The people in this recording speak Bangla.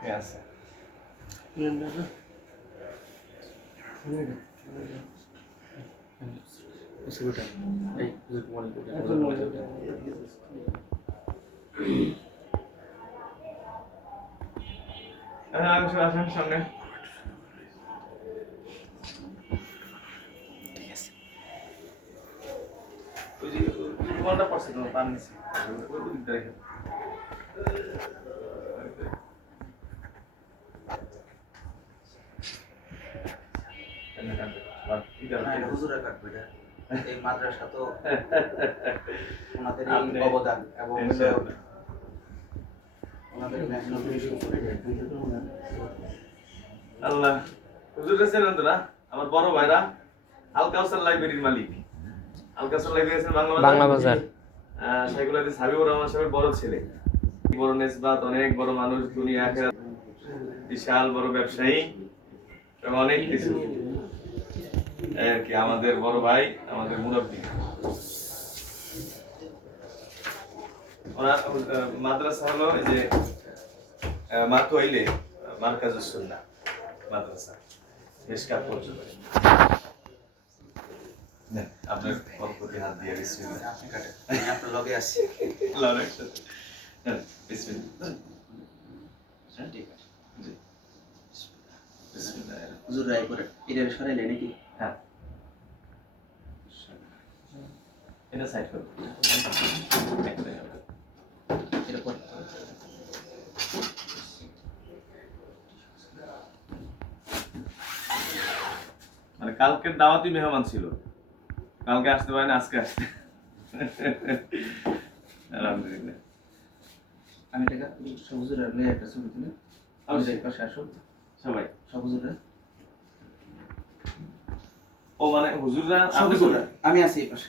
হ্যাঁ আসেন সামনে ওই যে পান নিছি ওই দিকটা রেখে এনে কাটবে আর এটা না, এটা হুজুরা কাটবে এটা। এই মাদ্রাসা তো ওনাদের অবদান এবং ওনাদের মেহনত বেশি করে আল্লাহ হুজুর চেনেন না? আমার বড় ভাইরা আল কাউসার লাইব্রেরির মালিক। আল কাউসার লাইব্রেরি আছেন বাংলা বাজার? বাংলা বাজার। আহ, সেগুলো হাদিস রহমান সাহেবের বড় ছেলে। বড় নেসবাত অনেক বড় মানুষ দুনিয়া বিশাল বড় ব্যবসায়ী এবং অনেক কিছু। আর কি আমাদের বড় ভাই আমাদের মুরব্বী। ওরা মাদ্রাসা হলো এই যে আহ, মাতোয়াইলে মার্কাজুস সুন্নাহ মাদ্রাসা। মিশকাত পর্যন্ত। আপনার অল্প দিয়ে হাত দিয়ে বিসমিল্লাহ। আপনি আপনার লগে বিসমিল্লাহ। ঠিক আছে। হুজুর রায় করে সরাইলে নাকি? হ্যাঁ। এটা সাইড করো এটা পরে। মানে কালকের দাওয়াতি মেহমান ছিল। কালকে আসতে পারে না আজকে আসতে। আলহামদুলিল্লাহ। আমি টাকা সব হুজুরা একটা ছবি তুলে। আমি যাই পাশে আসো সবাই। সব হুজুরা ও মানে হুজুররা আমি আছি এই পাশে।